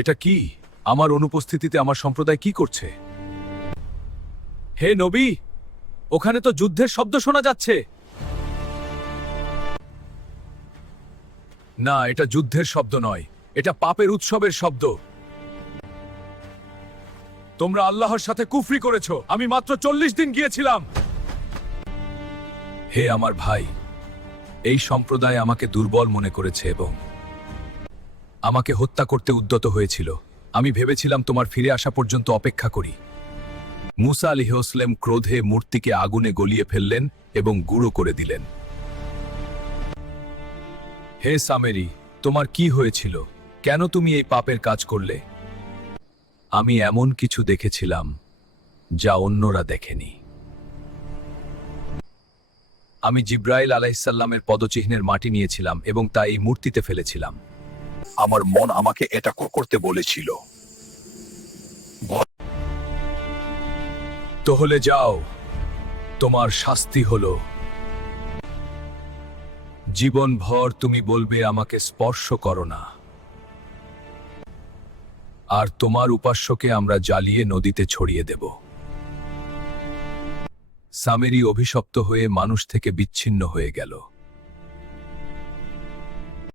এটা কি? আমার অনুপস্থিতিতে আমার সম্প্রদায় কি করছে? হে নবী, ওখানে তো যুদ্ধের শব্দ শোনা যাচ্ছে। না, এটা যুদ্ধের শব্দ নয়, এটা পাপের উৎসবের শব্দ। তোমরা আল্লাহর সাথে কুফরি করেছ, আমি মাত্র চল্লিশ দিন গিয়েছিলাম। হে আমার ভাই, এই সম্প্রদায় আমাকে দুর্বল মনে করেছে এবং আমাকে হত্যা করতে উদ্যত হয়েছিল। আমি ভেবেছিলাম তোমার ফিরে আসা পর্যন্ত অপেক্ষা করি। মুসা আলিহসলেম ক্রোধে মূর্তিকে আগুনে গলিয়ে ফেললেন এবং গুঁড়ো করে দিলেন। হে সামেরি, তোমার কি হয়েছিল? কেন তুমি এই পাপের কাজ করলে? আমি এমন কিছু দেখেছিলাম যা অন্যরা দেখেনি। আমি জিব্রাইল আলাইসাল্লামের পদচিহ্নের মাটি নিয়েছিলাম এবং তা এই মূর্তিতে ফেলেছিলাম। আমার মন আমাকে এটা করতে বলেছিল। তাহলে যাও, তোমার শাস্তি হলো। জীবনভর তুমি বলবে, আমাকে স্পর্শ করো না। আর তোমার উপাস্যকে আমরা জ্বালিয়ে নদীতে ছড়িয়ে দেব। সামেরি অভিশপ্ত হয়ে মানুষ থেকে বিচ্ছিন্ন হয়ে গেল।